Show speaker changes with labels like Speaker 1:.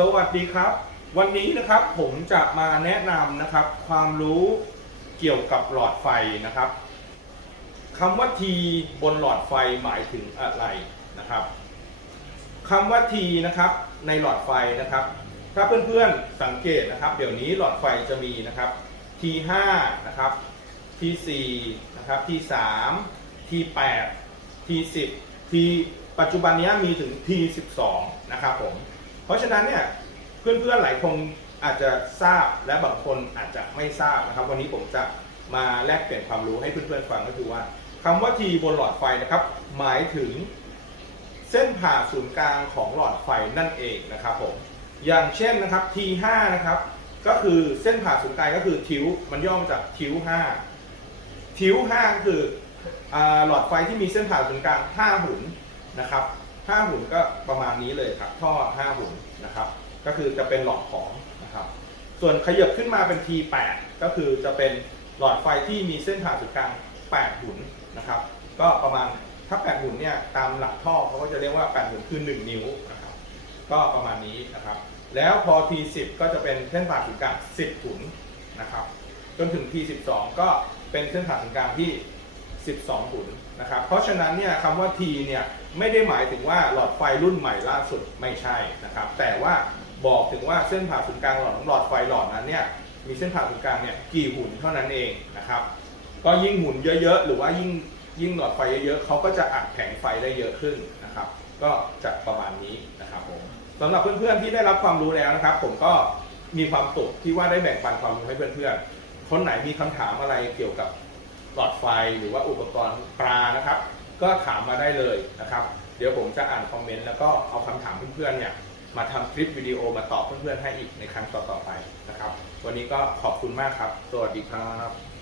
Speaker 1: สวัสดีครับ วันนี้นะครับผมจะมาแนะนำนะครับความรู้เกี่ยวกับหลอดไฟนะครับคำว่า T บนหลอดไฟหมายถึงอะไรนะครับคำว่า T นะครับในหลอดไฟนะครับ ถ้าเพื่อนๆสังเกตนะครับ เดี๋ยวนี้หลอดไฟจะมีนะครับ T5 นะครับ T4 นะครับ T3 T8 T10 T ปัจจุบันนี้มีถึง T12 นะครับผม เพราะฉะนั้นเนี่ยเพื่อนๆหลายคนอาจจะทราบและบางคนอาจจะไม่ทราบนะครับ วันนี้ผมจะมาแลกเปลี่ยนความรู้ให้เพื่อนๆฟังก็คือว่าคำว่า T บนหลอดไฟนะครับ หมายถึงเส้นผ่าศูนย์กลางของหลอดไฟนั่นเองนะครับผมอย่างเช่นนะครับ T5 นะครับก็คือเส้นผ่าศูนย์กลางก็คือทิวมันย่อมาจากทิว5ทิว5ก็คืออหลอดไฟที่มีเส้นผ่าศูนย์กลาง 5 หุ่นนะครับ 5หุ่นก็ประมาณนี้เลยครับ ท่อ 5 หุ่นนะครับ ก็คือจะเป็นหลอดของนะครับ ส่วนขยับขึ้นมาเป็น T8 ก็คือจะเป็นหลอดไฟที่มีเส้นผ่าศูนย์กลาง 8 หุ่นนะครับ ก็ประมาณถ้า 8 หุ่นเนี่ยตามหลักท่อเขาก็จะเรียกว่า 8 หุ่นคือ 1 นิ้วนะครับ ก็ประมาณนี้นะครับ แล้วพอ T10 ก็จะเป็นเส้นผ่าศูนย์กลาง 10 หุ่นนะครับ จนถึง T12 ก็เป็นเส้นผ่าศูนย์กลางที่ 12หุ่นนะครับ เพราะฉะนั้นเนี่ยคำว่า T เนี่ยไม่ได้หมายถึงว่าหลอดไฟรุ่นใหม่ล่าสุดไม่ใช่นะครับ แต่ว่าบอกถึงว่าเส้นผ่าศูนย์กลางหลอดของหลอดไฟหลอดนั้นเนี่ยมีเส้นผ่าศูนย์กลางเนี่ยกี่หุ่นเท่านั้นเองนะครับ ก็ยิ่งหุ่นเยอะๆ หรือว่ายิ่งยิ่งหลอดไฟเยอะๆเขาก็จะอัดแผงไฟได้เยอะขึ้นนะครับ ก็จะประมาณนี้นะครับผมสำหรับเพื่อนๆที่ได้รับความรู้แล้วนะครับ ผมก็มีความสุขที่ว่าได้แบ่งปันความรู้ให้เพื่อนๆคนไหนมีคำถามอะไรเกี่ยวกับ หลอดไฟหรือว่าอุปกรณ์ปลานะครับ ก็ถามมาได้เลยนะครับ เดี๋ยวผมจะอ่านคอมเมนต์แล้วก็เอาคำถามเพื่อนๆเนี่ยมาทำคลิปวิดีโอมาตอบเพื่อนๆให้อีกในครั้งต่อๆไปนะครับ วันนี้ก็ขอบคุณมากครับ สวัสดีครับ